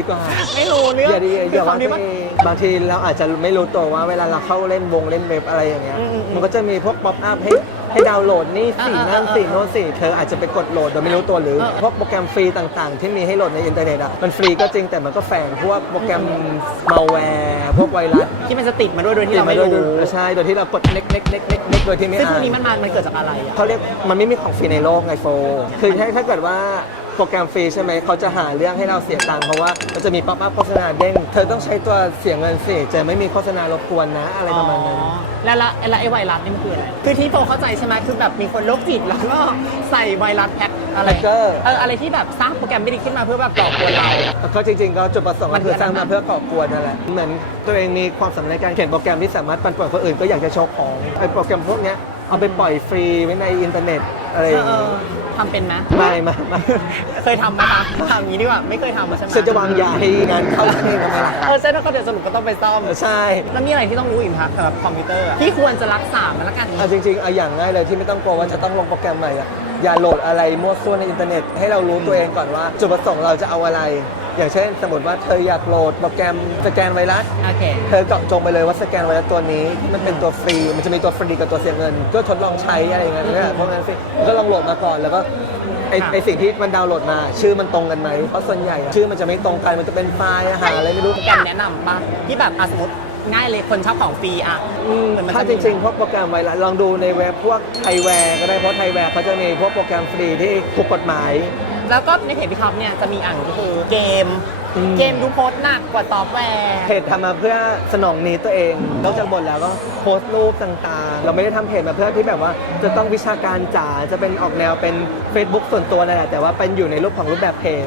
ดีกว่าไม่รู้เรื่องอย่าดีอคืย่าคว่าวามที่ตัวว่าเองบางทีเราอาจจะไม่รู้ตัวว่าเวลาเราเข้าเล่นวงเล่นเว็บอะไรอย่างเงี้ยอืมอืมมันก็จะมีพวกป๊อปอัพให้ ให้ดาวน์โหลดนี่สี่อ่านั่นอ่าสี่อ่าโน้นสี่เธออาจจะไปกดโหลดโดยไม่รู้ตัวหรือเออพวกโปรแกรมฟรีต่างๆ ที่มีให้โหลดในอินเทอร์เน็ตอะมันฟรีก็จริงแต่มันก็แฝงพวกโปรแกรมมาแวร์พวกไวรัสที่มันจะติดมาด้วยโดยที่เราไม่ติดรู้โดยใช่โดยที่เรากดเล็กเล็กเล็กเล็กเล็กโดยที่ไม่ซึ่งพวอ่ากนนี้มันมามันเกิดจากอะไรอะเขาเรียกมันไม่มีของฟรีในโลกไงโฟคือถ้าถ้าเกิดว่าโปรแกรมฟรีใช่ไหม เขาจะหาเรื่องให้เราเสียตังค์เพราะว่ามันจะมีป๊อปอัพโฆษณาเด้ง เธอต้องใช้ตัวเสียเงินสิจะไม่มีโฆษณา รบกวนนะ อะไรประมาณนั้นอ๋อแล้วละแล้วไอ้ไวรัสนี่มันคืออะไร คือที่โฟเข้าใจใช่ไหมคือแบบมีคนโรคจิตแล้วก็ใส่ไวรัสแพ็คอะไรแฮกเกอร์เอออะไรที่แบบสร้างโปรแกรมไม่ดีขึ้นมาเพื่อแบบก่อกวนเรา ก็จริงๆ ก็จุดประสงค์มัก็นคือสร้างคืออัมานนั้นเพื่อก่อกวนนั่นแหละเหมือนตัวเองมีความสำเร็จในการเขียนโปรแกรมที่สามารถปั่นป่วนคนอื่นก็อยากจะโชว์ของไอ้โปรแกรมพวกเนี้ยเอาไปปล่อยฟรีไว้ในอินเทอร์เน็ตอะไรอย่างเอเงี้อย ทำเป็นไหมไม่ไม่ไม่เคยทำไหมคะทำอย่างนี้ดีกว่าไม่เคยทำอะใช่ไหมฉันจะวางยาให้งานเข้าเองทำไมล่ะเออใช่แล้วก็เดี๋ยวสรุปก็ต้องไปซ่อมใช่แล้วมีอะไรที่ต้องรู้อีกคะสำหรับคอมพิวเตอร์อะที่ควรจะรักษามันละกันเอาจริงๆเอาอย่างง่ายเลยที่ไม่ต้องกลัวว่าจะต้องลงโปรแกรมใหม่อะอย่าโหลดอะไรมั่วซั่วในอินเทอร์เน็ตให้เรารู้ตัวเองก่อนว่าจุดประสงค์เราจะเอาอะไร อย่างเช่น สมมติว่าเธออยากโหลดโปรแกรมสแกนไวรัส โอเค เธอเจาะจงไปเลยว่าสแกนไวรัสตัวนี้มันเป็นตัวฟรี มันจะมีตัวฟรีกับตัวเสียเงิน ก็ทดลองใช้อะไรอย่างเงี้ยเนี่ยเพราะงั้นฟรีก็ลองโหลดมาก่อนแล้วก็ไอค่ะไอสิ่งที่มันดาวน์โหลดมา ชื่อมันตรงกันไหมเพราะส่วนใหญ่อะชื่อมันจะไม่ตรงกันมันจะเป็นไฟล์อาหารอะไรไม่รู้โปรแกรมแนะนำป่ะที่แบบอะสมมติง่ายเลยคนชอบของฟรีอะอืมเหมือนมันถ้าจะจมี ริงๆพวกโปรแกรมไวรัสลองดูในเว็บพวกไทยแวร์ก็ได้เพราะไทยแวร์เขาจะมีพวกโปรแกรมฟรีที่ถูกกฎหมาย แล้วก็ในเพจพี่ท็อปเนี่ยจะมีอ่านก็คือเกม อืม เกมดูโพสต์หนักกว่าซอฟต์แวร์ เพจทำมาเพื่อสนองนี้ตัวเองนอกจากบนแล้วก็โพสต์รูปต่างๆ เราไม่ได้ทำเพจมาเพื่อที่แบบว่าจะต้องวิชาการจ๋าจะเป็นออกแนวเป็น Facebook ส่วนตัวนั่นแหละแต่ว่าเป็นอยู่ในรูปของรูปแบบเพจ